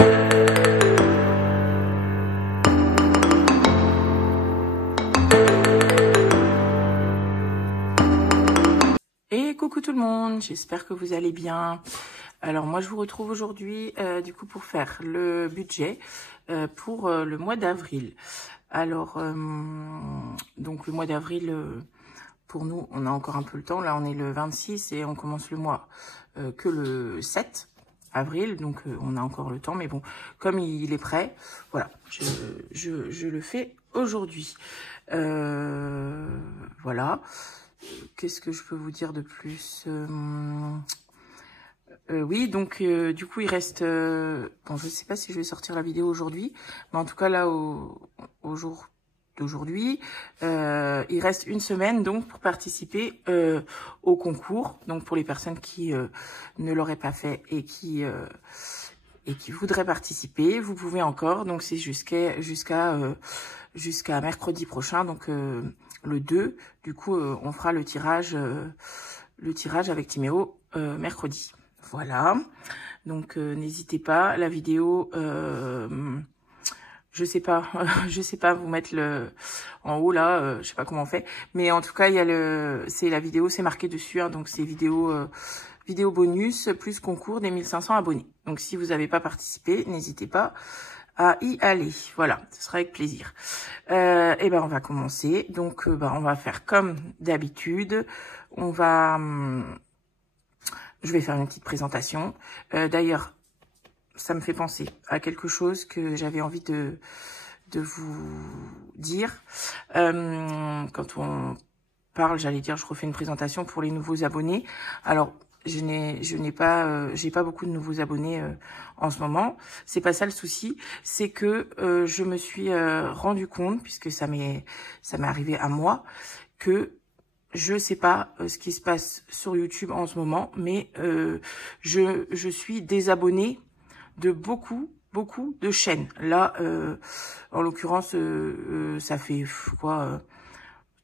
Et coucou tout le monde, j'espère que vous allez bien. Alors moi je vous retrouve aujourd'hui du coup pour faire le budget pour le mois d'avril. Alors donc le mois d'avril pour nous on a encore un peu le temps, là on est le 26 et on commence le mois que le 7 avril, donc on a encore le temps, mais bon comme il est prêt, voilà, je le fais aujourd'hui. Voilà. Qu'est-ce que je peux vous dire de plus? Oui, donc du coup il reste... bon, je sais pas si je vais sortir la vidéo aujourd'hui, mais en tout cas là au jour d'aujourd'hui, il reste une semaine donc pour participer au concours. Donc pour les personnes qui ne l'auraient pas fait et qui voudraient participer, vous pouvez encore. Donc c'est jusqu'à mercredi prochain, donc le 2. Du coup, on fera le tirage avec Timéo mercredi. Voilà. Donc n'hésitez pas. La vidéo, je sais pas vous mettre le en haut là. Je sais pas comment on fait, mais en tout cas il y a la vidéo, c'est marqué dessus. Hein, donc c'est vidéo bonus plus concours des 1500 abonnés. Donc si vous n'avez pas participé, n'hésitez pas à y aller. Voilà, ce sera avec plaisir. Et ben on va commencer. Donc on va faire comme d'habitude. Je vais faire une petite présentation. D'ailleurs, ça me fait penser à quelque chose que j'avais envie de vous dire. Quand on parle, j'allais dire, je refais une présentation pour les nouveaux abonnés. Alors j'ai pas beaucoup de nouveaux abonnés en ce moment. C'est pas ça le souci, c'est que je me suis rendu compte, puisque ça m'est arrivé à moi, que je sais pas ce qui se passe sur YouTube en ce moment, mais je suis désabonnée de beaucoup de chaînes. Là, en l'occurrence, ça fait quoi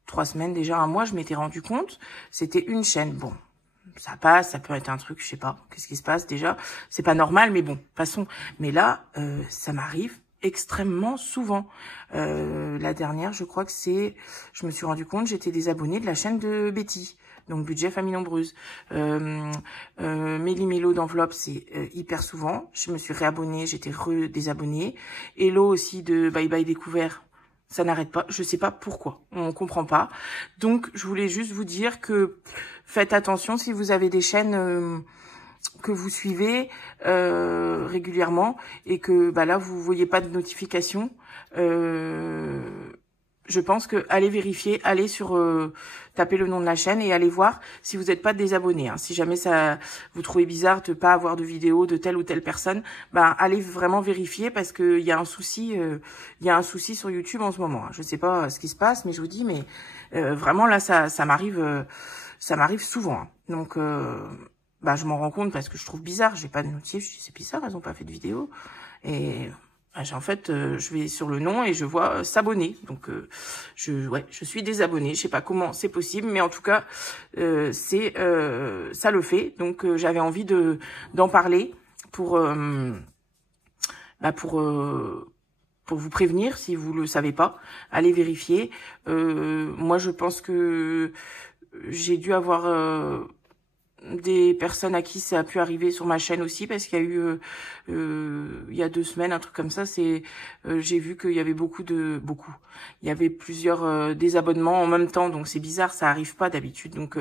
3 semaines déjà, un mois, je m'étais rendu compte, c'était une chaîne. Bon, ça passe, ça peut être un truc, je sais pas, qu'est-ce qui se passe déjà, c'est pas normal, mais bon, passons. Mais là, ça m'arrive extrêmement souvent. La dernière, je crois que je me suis rendu compte, j'étais désabonnée de la chaîne de Betty, donc Budget Famille Nombreuse. Méli-Mélo d'Enveloppe, c'est hyper souvent. Je me suis réabonnée, j'étais redésabonnée. Hello aussi de Bye Bye Découvert. Ça n'arrête pas, je sais pas pourquoi, on comprend pas. Donc, je voulais juste vous dire que faites attention si vous avez des chaînes que vous suivez régulièrement et que là, vous voyez pas de notification. Je pense que allez vérifier, allez sur taper le nom de la chaîne et allez voir si vous n'êtes pas désabonné. Hein. Si jamais vous trouvez bizarre de pas avoir de vidéo de telle ou telle personne, allez vraiment vérifier parce que il y a un souci, sur YouTube en ce moment. Hein. Je sais pas ce qui se passe, mais je vous dis, mais vraiment là ça m'arrive souvent. Hein. Donc je m'en rends compte parce que je trouve bizarre, j'ai pas de notif, je dis c'est bizarre, elles ont pas fait de vidéo et en fait, je vais sur le nom et je vois s'abonner. Donc, je suis désabonnée. Je sais pas comment c'est possible, mais en tout cas, ça le fait. Donc, j'avais envie d'en parler pour vous prévenir si vous le savez pas. Allez vérifier. Moi, je pense que j'ai dû avoir des personnes à qui ça a pu arriver sur ma chaîne aussi, parce qu'il y a eu il y a 2 semaines un truc comme ça, j'ai vu qu'il y avait il y avait plusieurs désabonnements en même temps, donc c'est bizarre, ça arrive pas d'habitude, donc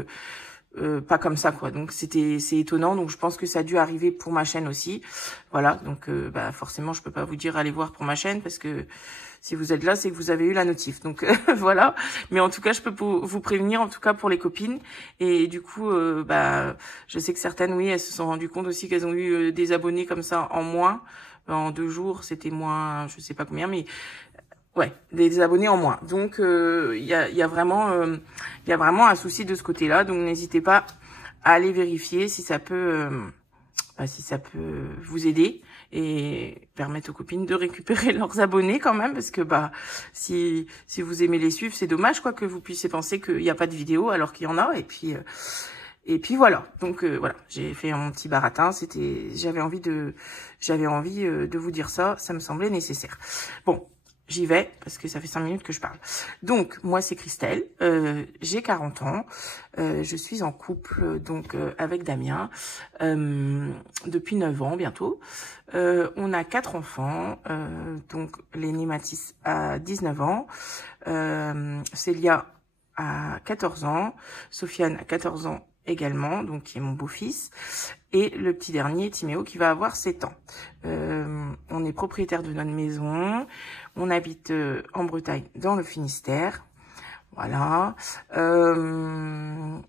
pas comme ça quoi, donc c'est étonnant, donc je pense que ça a dû arriver pour ma chaîne aussi. Voilà, donc forcément je peux pas vous dire allez voir pour ma chaîne parce que si vous êtes là, c'est que vous avez eu la notif. Donc voilà. Mais en tout cas, je peux vous prévenir, en tout cas pour les copines. Et du coup, je sais que certaines, oui, elles se sont rendues compte aussi qu'elles ont eu des abonnés comme ça en moins. En 2 jours, c'était moins, je sais pas combien, mais ouais, des abonnés en moins. Donc il y a vraiment un souci de ce côté-là. Donc n'hésitez pas à aller vérifier si ça peut vous aider et permettre aux copines de récupérer leurs abonnés quand même, parce que si vous aimez les suivre, c'est dommage quoi que vous puissiez penser qu'il n'y a pas de vidéo alors qu'il y en a. Et puis Et puis voilà, donc voilà, j'ai fait mon petit baratin, j'avais envie de vous dire ça, ça me semblait nécessaire. Bon, j'y vais, parce que ça fait 5 minutes que je parle. Donc, moi, c'est Christelle, j'ai 40 ans, je suis en couple donc avec Damien, depuis 9 ans bientôt. On a 4 enfants, donc l'aîné Mathis a 19 ans, Célia a 14 ans, Sofiane a 14 ans également, donc qui est mon beau-fils, et le petit dernier, Timéo, qui va avoir 7 ans. On est propriétaire de notre maison, on habite en Bretagne, dans le Finistère, voilà. On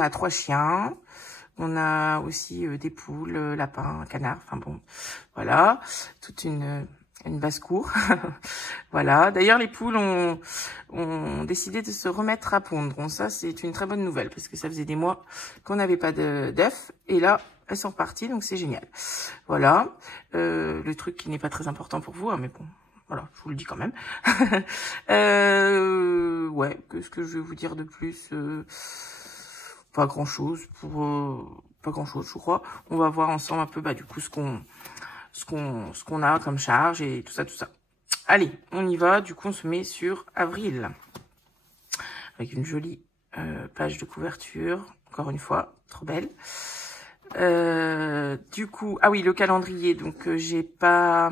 a 3 chiens, on a aussi des poules, lapins, canards, enfin bon, voilà, toute une basse-cour. Voilà. D'ailleurs, les poules ont décidé de se remettre à pondre. Bon, ça, c'est une très bonne nouvelle parce que ça faisait des mois qu'on n'avait pas d'œufs. Et là, elles sont reparties, donc c'est génial. Voilà. Le truc qui n'est pas très important pour vous, hein, mais bon, voilà, je vous le dis quand même. Ouais, qu'est-ce que je vais vous dire de plus? Pas grand-chose pas grand-chose, je crois. On va voir ensemble un peu, du coup, ce qu'on a comme charge et tout ça, tout ça. Allez, on y va. Du coup, on se met sur avril. Avec une jolie page de couverture. Encore une fois, trop belle. Du coup, ah oui, le calendrier. Donc, j'ai pas...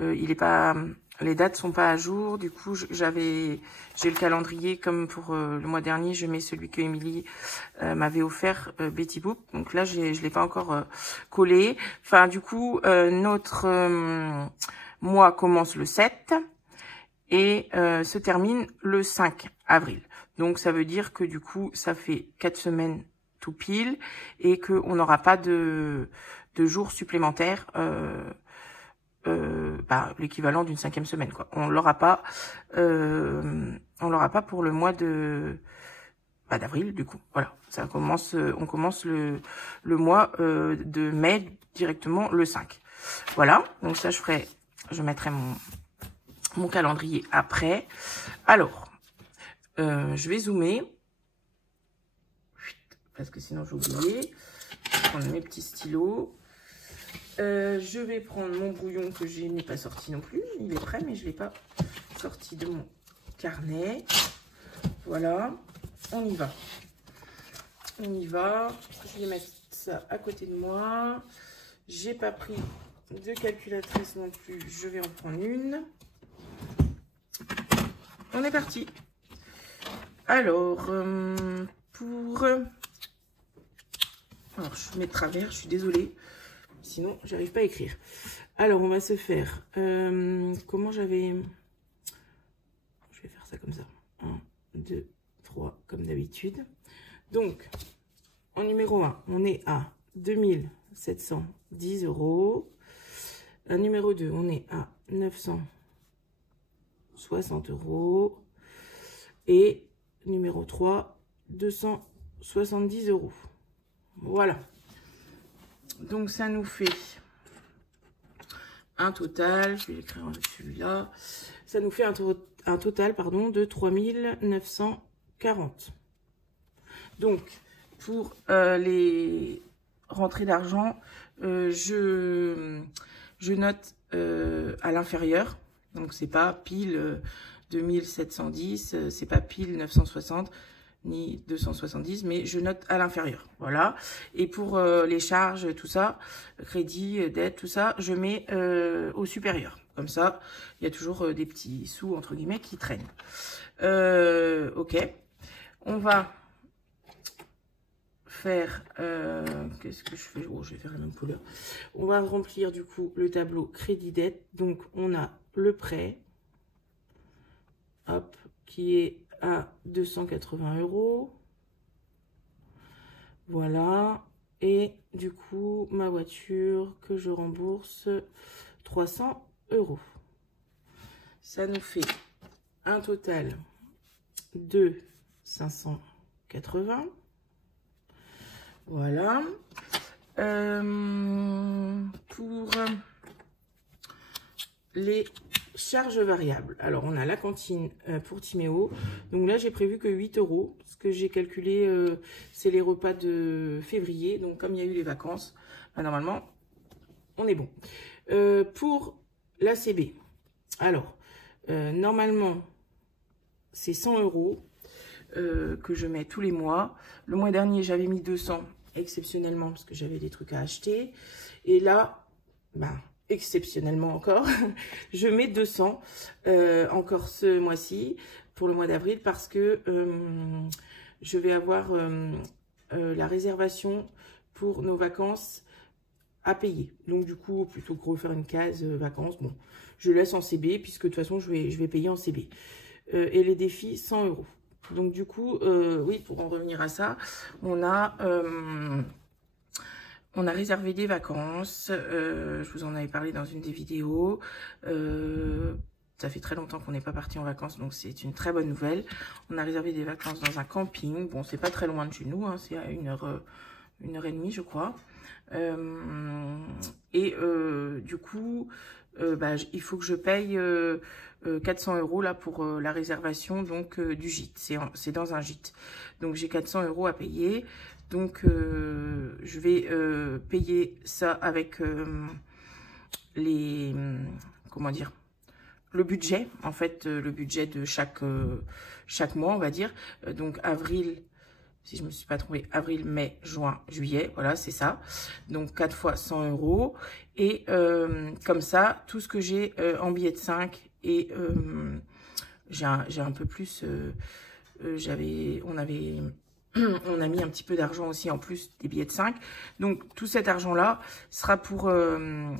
il est pas... Les dates sont pas à jour. Du coup, j'ai le calendrier comme pour le mois dernier. Je mets celui que Émilie m'avait offert, Betty Boop. Donc là, je l'ai pas encore collé. Enfin, du coup, notre mois commence le 7 et se termine le 5 avril. Donc, ça veut dire que du coup, ça fait 4 semaines tout pile et qu'on n'aura pas de jours supplémentaires. L'équivalent d'une 5e semaine, quoi. On l'aura pas pour le mois de d'avril, du coup. Voilà, ça commence, on commence le mois de mai directement le 5. Voilà, donc ça je mettrai mon calendrier après. Alors, je vais zoomer parce que sinon j'ai oublié. Je vais prendre mes petits stylos. Je vais prendre mon brouillon que je n'ai pas sorti non plus. Il est prêt, mais je ne l'ai pas sorti de mon carnet. Voilà, on y va. On y va. Je vais mettre ça à côté de moi. J'ai pas pris de calculatrice non plus. Je vais en prendre une. On est parti. Alors, alors, je mets de travers, je suis désolée. Sinon, j'arrive pas à écrire. Alors, on va se faire... comment j'avais... Je vais faire ça comme ça. 1, 2, 3, comme d'habitude. Donc, en numéro 1, on est à 2710 €. En numéro 2, on est à 960 €. Et numéro 3, 270 €. Voilà. Donc, ça nous fait un total, je vais l'écrire avec celui-là, ça nous fait un total pardon, de 3940. Donc, pour les rentrées d'argent, je note à l'inférieur. Donc, c'est pas pile 2710, c'est pas pile 960. Ni 270, mais je note à l'inférieur, voilà. Et pour les charges, tout ça, crédit, dette, tout ça, je mets au supérieur. Comme ça, il y a toujours des petits sous, entre guillemets, qui traînent. Ok. On va faire... qu'est-ce que je fais? Oh, je vais faire la même couleur. On va remplir, du coup, le tableau crédit-dette. Donc, on a le prêt, hop, qui est à 280 €. Voilà. Et du coup, ma voiture que je rembourse 300 €. Ça nous fait un total de 580. Voilà. Pour les charges variables. Alors, on a la cantine pour Timéo. Donc là, j'ai prévu que 8 €. Ce que j'ai calculé, c'est les repas de février. Donc, comme il y a eu les vacances, bah, normalement, on est bon. Pour l'ACB, alors, normalement, c'est 100 € que je mets tous les mois. Le mois dernier, j'avais mis 200 exceptionnellement parce que j'avais des trucs à acheter. Et là, bah, exceptionnellement encore, je mets 200 encore ce mois-ci pour le mois d'avril parce que je vais avoir la réservation pour nos vacances à payer. Donc du coup, plutôt que refaire une case vacances, bon, je laisse en CB puisque de toute façon, je vais payer en CB. Et les défis, 100 €. Donc du coup, oui, pour en revenir à ça, on a réservé des vacances. Je vous en avais parlé dans une des vidéos. Ça fait très longtemps qu'on n'est pas parti en vacances, donc c'est une très bonne nouvelle. On a réservé des vacances dans un camping. Bon, c'est pas très loin de chez nous, hein, c'est à 1h30, je crois. Du coup, bah, il faut que je paye 400 € là pour la réservation donc du gîte. C'est dans un gîte. Donc j'ai 400 € à payer. Donc je vais payer ça avec les comment dire, le budget, en fait, le budget de chaque mois, on va dire. Donc avril, si je me suis pas trompée, avril, mai, juin, juillet, voilà, c'est ça. Donc 4 fois 100 €. Et comme ça, tout ce que j'ai en billets de 5 et j'ai un peu plus, on a mis un petit peu d'argent aussi en plus des billets de 5. Donc tout cet argent-là sera pour le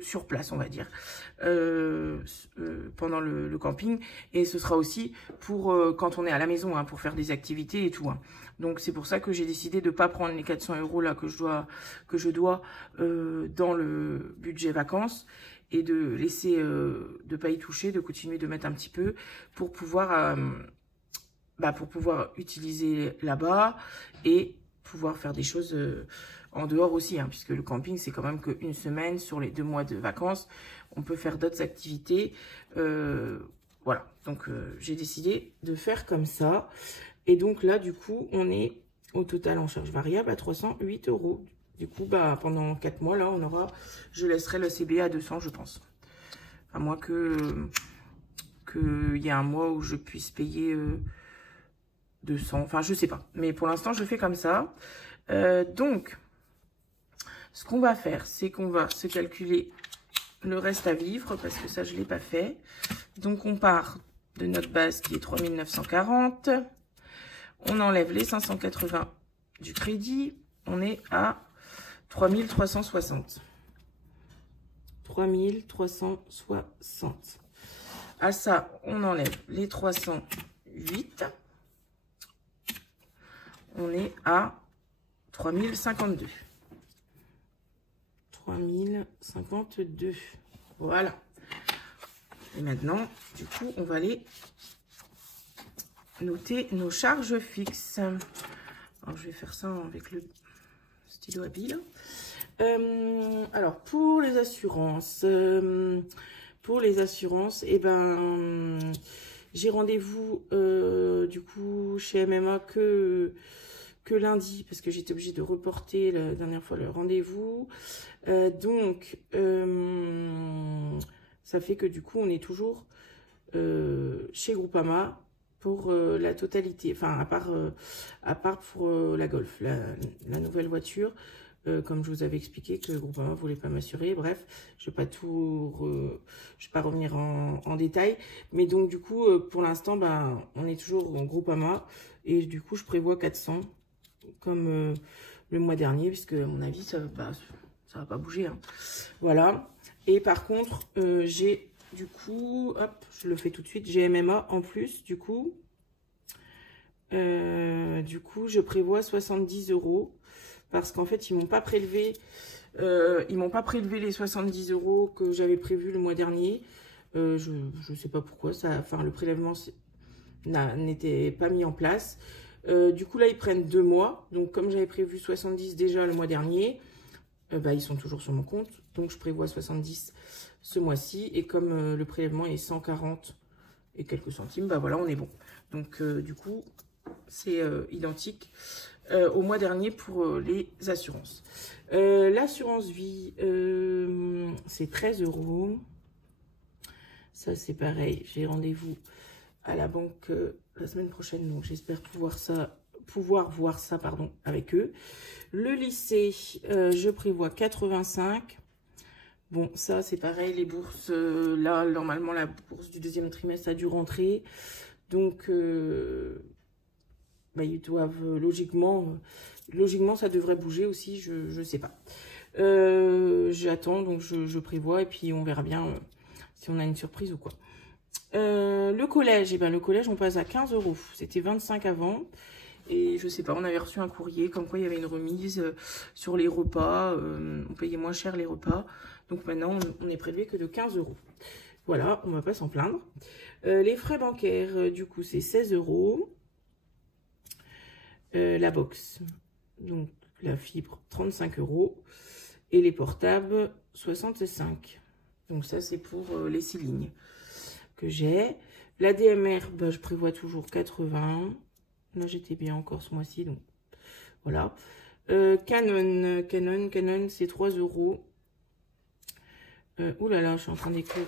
sur place, on va dire, pendant le camping, et ce sera aussi pour quand on est à la maison, hein, pour faire des activités et tout, hein. Donc c'est pour ça que j'ai décidé de pas prendre les 400 € là que je dois dans le budget vacances, et de laisser de pas y toucher, de continuer de mettre un petit peu pour pouvoir utiliser là-bas et pouvoir faire des choses en dehors aussi, hein, puisque le camping, c'est quand même qu'une semaine sur les 2 mois de vacances. On peut faire d'autres activités. Voilà, donc j'ai décidé de faire comme ça. Et donc là, du coup, on est au total en charge variable à 308 €. Du coup, bah, pendant 4 mois, là, je laisserai le CB à 200, je pense. À moins qu'il y ait un mois où je puisse payer 200, enfin je sais pas, mais pour l'instant je fais comme ça. Donc ce qu'on va faire, c'est qu'on va se calculer le reste à vivre, parce que ça je l'ai pas fait. Donc on part de notre base qui est 3940, on enlève les 580 du crédit, on est à 3360. 3360. À ça on enlève les 308. On est à 3052. 3052. Voilà. Et maintenant, du coup, on va aller noter nos charges fixes. Alors, je vais faire ça avec le stylo à billes. Alors, pour les assurances, eh ben, j'ai rendez-vous du coup chez MMA que lundi, parce que j'étais obligée de reporter la dernière fois le rendez-vous. Donc, ça fait que du coup, on est toujours chez Groupama pour la totalité. Enfin, à part pour la Golf, la nouvelle voiture. Comme je vous avais expliqué que Groupama ne voulait pas m'assurer. Bref, je ne vais pas revenir en détail. Mais donc, du coup, pour l'instant, bah, on est toujours en Groupama. Et du coup, je prévois 400 comme le mois dernier, puisque à mon avis, ça va pas bouger, hein. Voilà. Et par contre, j'ai du coup, hop, je le fais tout de suite, j'ai MMA en plus, du coup, je prévois 70 €. Parce qu'en fait, ils m'ont pas prélevé les 70 € que j'avais prévu le mois dernier. Je sais pas pourquoi, le prélèvement n'était pas mis en place. Du coup, là, ils prennent 2 mois. Donc, comme j'avais prévu 70 déjà le mois dernier, ils sont toujours sur mon compte. Donc, je prévois 70 ce mois-ci. Et comme le prélèvement est 140 et quelques centimes, bah voilà, on est bon. Donc, du coup, c'est identique au mois dernier pour les assurances. L'assurance vie, c'est 13 €. Ça, c'est pareil. J'ai rendez-vous à la banque la semaine prochaine. Donc, j'espère pouvoir voir ça avec eux. Le lycée, je prévois 85. Bon, ça, c'est pareil. Les bourses, là, normalement, la bourse du deuxième trimestre a dû rentrer. Donc, ils doivent, logiquement, ça devrait bouger aussi. Je sais pas. J'attends, donc je prévois. Et puis, on verra bien si on a une surprise ou quoi. Le collège, le collège, on passe à 15 €. C'était 25 avant. Et je sais pas, on avait reçu un courrier comme quoi il y avait une remise sur les repas. On payait moins cher les repas. Donc maintenant, on est prélevé que de 15 €. Voilà, on va pas s'en plaindre. Les frais bancaires, du coup, c'est 16 €. La box, donc la fibre, 35 €. Et les portables, 65. Donc ça, c'est pour les 6 lignes que j'ai. La DMR, je prévois toujours 80. Là, j'étais bien encore ce mois-ci, donc voilà. Canon, c'est 3 €. Ouh là là, je suis en train d'écrire.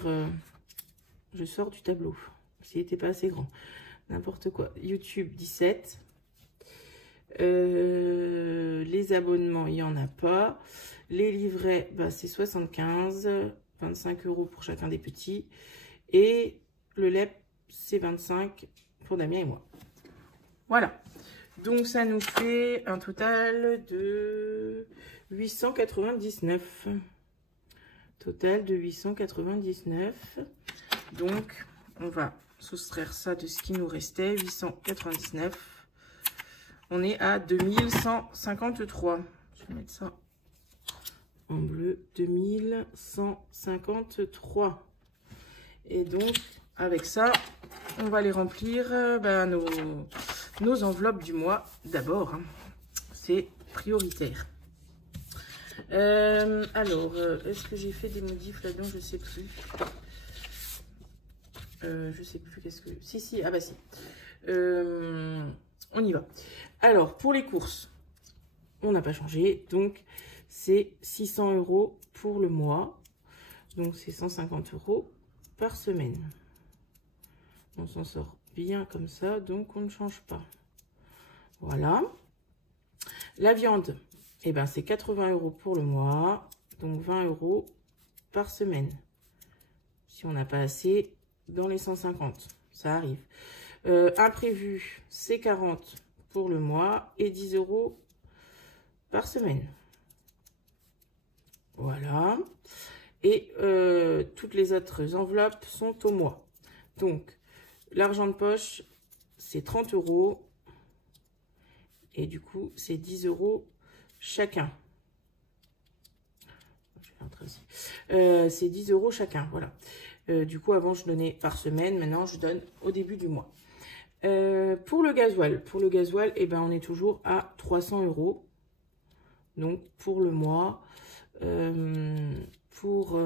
Je sors du tableau. S'il n'était pas assez grand. N'importe quoi. YouTube, 17. Les abonnements, il n'y en a pas. Les livrets, c'est 75. 25 € pour chacun des petits. Et le LEP, c'est 25 pour Damien et moi. Voilà. Donc, ça nous fait un total de 899. Total de 899. Donc, on va soustraire ça de ce qui nous restait. 899. On est à 2153. Je vais mettre ça en bleu. 2153. Et donc, avec ça, on va les remplir nos enveloppes du mois d'abord. Hein. C'est prioritaire. Alors, est-ce que j'ai fait des modifs là-dedans? Je sais plus. Je sais plus qu'est-ce que... Si, si, ah bah si. On y va. Alors, pour les courses, on n'a pas changé. Donc, c'est 600 € pour le mois. Donc, c'est 150 € par semaine. On s'en sort bien comme ça, donc on ne change pas. Voilà. La viande, c'est 80 € pour le mois, donc 20 € par semaine. Si on n'a pas assez, dans les 150, ça arrive. Imprévu, c'est 40 pour le mois et 10 € par semaine. Voilà. Et toutes les autres enveloppes sont au mois. Donc, l'argent de poche, c'est 30 €. Et du coup, c'est 10 € chacun. C'est 10 € chacun, voilà. Du coup, avant, je donnais par semaine. Maintenant, je donne au début du mois. Pour le gasoil, on est toujours à 300 €. Donc, pour le mois, pour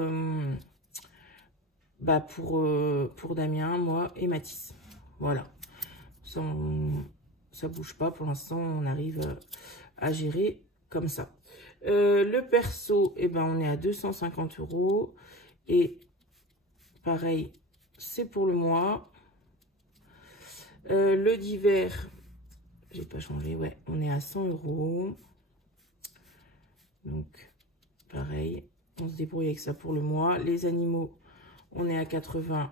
Damien, moi et Mathis. Voilà. Ça bouge pas. Pour l'instant, on arrive à gérer comme ça. Le perso, on est à 250 €. Et pareil, c'est pour le mois. Le divers, j'ai pas changé. Ouais, on est à 100 €. Donc, pareil, on se débrouille avec ça pour le mois. Les animaux, on est à 80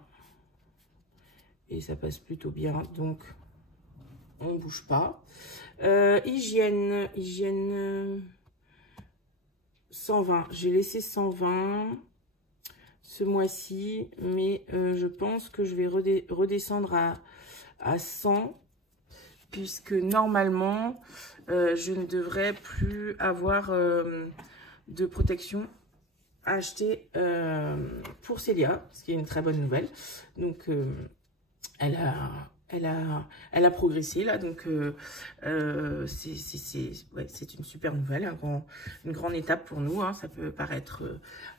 et ça passe plutôt bien, donc on bouge pas. Hygiène 120. J'ai laissé 120 ce mois-ci, mais je pense que je vais redescendre à 100, puisque normalement, je ne devrais plus avoir de protection à acheter pour Célia, ce qui est une très bonne nouvelle. Donc, elle elle a progressé là, donc c'est une super nouvelle, une grande étape pour nous, hein. Ça peut paraître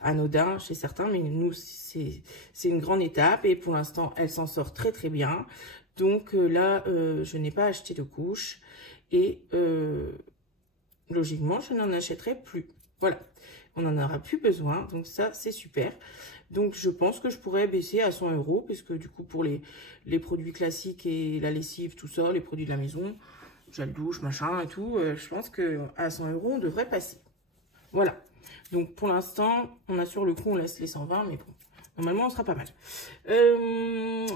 anodin chez certains, mais nous, c'est une grande étape, et pour l'instant, elle s'en sort très très bien. Donc là, je n'ai pas acheté de couche, et logiquement, je n'en achèterai plus. Voilà, on n'en aura plus besoin, donc ça, c'est super. Donc, je pense que je pourrais baisser à 100 €, puisque du coup, pour les produits classiques et la lessive, tout ça, les produits de la maison, gel douche, machin et tout, je pense qu'à 100 €, on devrait passer. Voilà. Donc, pour l'instant, on a sur le coup, on laisse les 120, mais bon, normalement, on sera pas mal.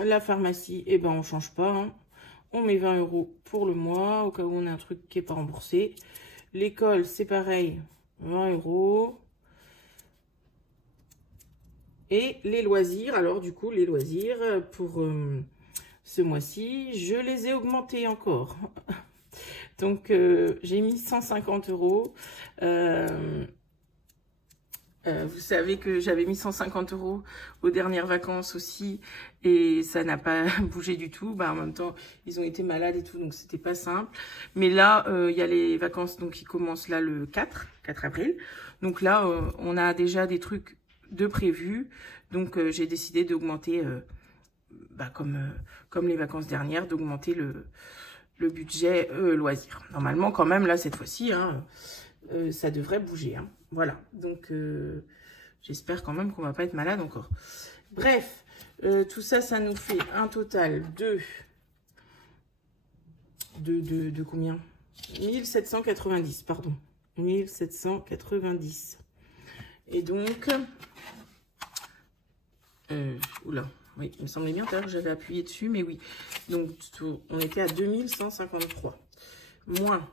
La pharmacie, eh ben, on change pas, hein. On met 20 € pour le mois, au cas où on a un truc qui n'est pas remboursé. L'école, c'est pareil, 20 €. Et les loisirs, alors du coup, les loisirs pour ce mois-ci, je les ai augmentés encore. Donc, j'ai mis 150 €. Vous savez que j'avais mis 150 € aux dernières vacances aussi, et ça n'a pas bougé du tout. Bah, en même temps, ils ont été malades et tout, donc c'était pas simple. Mais là, il y a les vacances donc qui commencent là le 4 avril. Donc là, on a déjà des trucs de prévus. Donc j'ai décidé d'augmenter, comme les vacances dernières, d'augmenter le budget loisirs. Normalement, quand même, là, cette fois-ci, hein, ça devrait bouger, hein. Voilà, donc j'espère quand même qu'on va pas être malade encore. Bref, tout ça, ça nous fait un total de combien? 1790, pardon. 1790. Et donc, oula, oui, il me semblait bien que j'avais appuyé dessus, mais oui. Donc, on était à 2153. Moins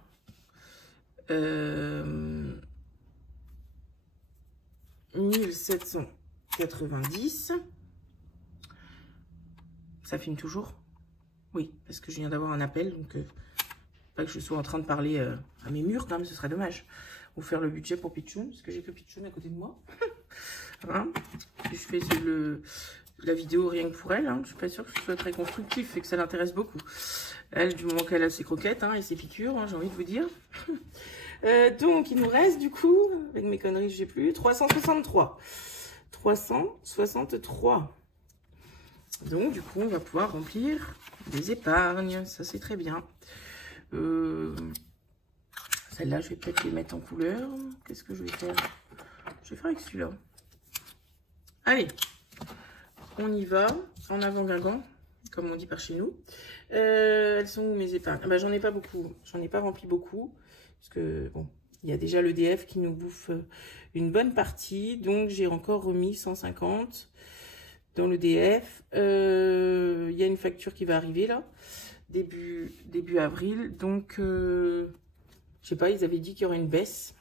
1790. Ça filme toujours? Oui, parce que je viens d'avoir un appel, donc pas que je sois en train de parler à mes murs, quand même, ce serait dommage. Ou faire le budget pour Pichoun, parce que j'ai que Pichoun à côté de moi. Hein, je fais la vidéo rien que pour elle, hein. Je suis pas sûre que ce soit très constructif et que ça l'intéresse beaucoup. Elle, du moment qu'elle a ses croquettes, hein, et ses piqûres, hein, j'ai envie de vous dire. Donc, il nous reste, du coup, avec mes conneries, je sais plus, 363. 363. Donc, du coup, on va pouvoir remplir des épargnes. Ça, c'est très bien. Celle-là, je vais peut-être les mettre en couleur. Qu'est-ce que je vais faire? Je vais faire avec celui-là. Allez, on y va. En avant Guingamp, comme on dit par chez nous. Elles sont où mes épargnes? Ah bah, j'en ai pas beaucoup. J'en ai pas rempli beaucoup. Parce que, bon, il y a déjà l'EDF qui nous bouffe une bonne partie. Donc, j'ai encore remis 150 dans l'EDF. Il y a une facture qui va arriver, là, début avril. Donc, je sais pas, ils avaient dit qu'il y aurait une baisse.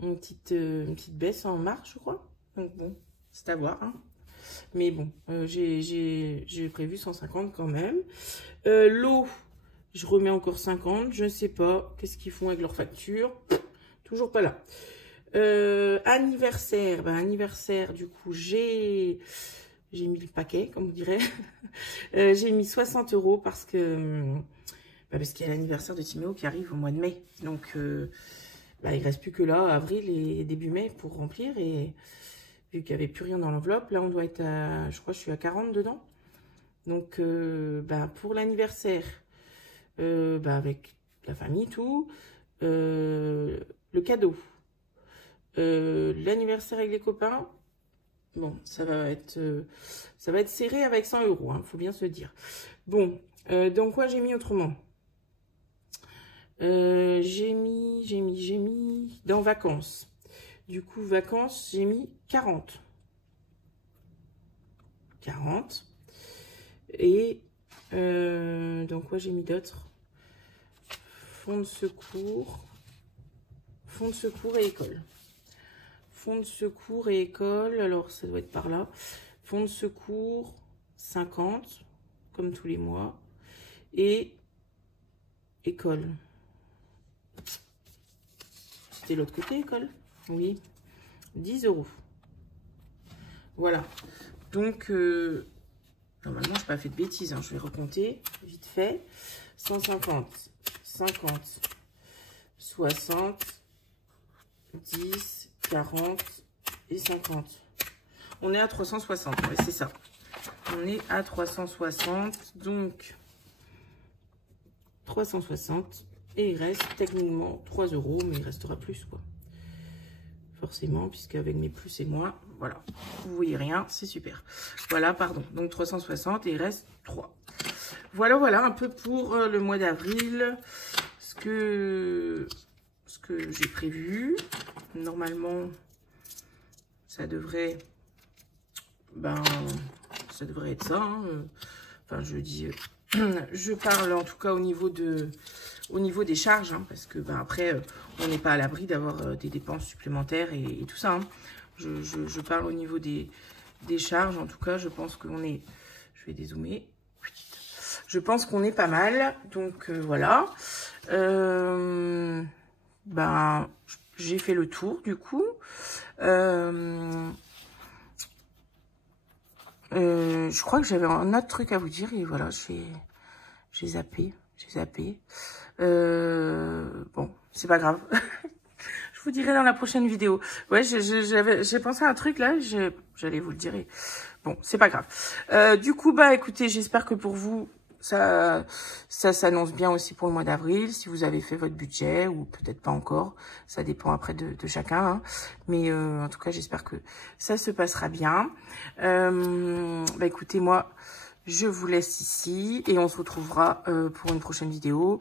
Une petite baisse en mars, je crois. Donc, bon, c'est à voir, hein. Mais bon, j'ai prévu 150 quand même. L'eau, je remets encore 50. Je ne sais pas qu'est-ce qu'ils font avec leur facture. Toujours pas là. Anniversaire. Ben, anniversaire, du coup, j'ai mis le paquet, comme on dirait. J'ai mis 60 € parce que parce qu'il y a l'anniversaire de Timéo qui arrive au mois de mai. Donc, il ne reste plus que là, avril et début mai pour remplir. Et vu qu'il n'y avait plus rien dans l'enveloppe, là, on doit être à, je crois que je suis à 40 dedans. Donc, pour l'anniversaire, avec la famille, tout, le cadeau, l'anniversaire avec les copains, bon, ça va être serré avec 100 €, hein, faut bien se dire. Bon, dans quoi j'ai mis autrement? J'ai mis dans vacances. Du coup, vacances, j'ai mis 40. 40. Et dans quoi j'ai mis d'autres? Fonds de secours. Fonds de secours et école. Fonds de secours et école, alors ça doit être par là. Fonds de secours, 50, comme tous les mois. Et école. C'était l'autre côté, école? Oui. 10 €. Voilà. Donc, Normalement, je n'ai pas fait de bêtises. Hein. Je vais recompter vite fait. 150, 50, 60, 10, 40 et 50. On est à 360, ouais, c'est ça. On est à 360, donc 360. Et il reste techniquement 3 €, mais il restera plus, quoi. Forcément, puisque avec mes plus et moins, voilà. Vous voyez rien, c'est super. Voilà, pardon. Donc 360 et il reste 3. Voilà, voilà, un peu pour le mois d'avril. Ce que j'ai prévu. Normalement, ça devrait... ça devrait être ça. Hein. Enfin, je dis... je parle en tout cas au niveau des charges, hein, parce que après, on n'est pas à l'abri d'avoir des dépenses supplémentaires et tout ça. Hein. Je parle au niveau des charges. En tout cas, je pense qu'on est... Je vais dézoomer. Je pense qu'on est pas mal. Donc, voilà. J'ai fait le tour, du coup. Je crois que j'avais un autre truc à vous dire et voilà, j'ai zappé. Bon, c'est pas grave. Je vous dirai dans la prochaine vidéo. Ouais, j'ai pensé à un truc là, j'allais vous le dire. Bon, c'est pas grave. Du coup, écoutez, j'espère que pour vous, ça s'annonce bien aussi pour le mois d'avril. Si vous avez fait votre budget ou peut-être pas encore, ça dépend après de chacun. Hein. Mais en tout cas, j'espère que ça se passera bien. Écoutez, moi, je vous laisse ici et on se retrouvera pour une prochaine vidéo.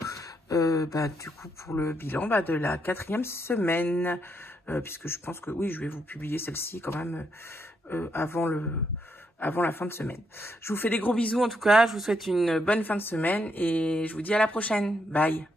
Du coup, pour le bilan de la 4e semaine. Puisque je pense que oui, je vais vous publier celle-ci quand même avant la fin de semaine. Je vous fais des gros bisous en tout cas. Je vous souhaite une bonne fin de semaine et je vous dis à la prochaine. Bye.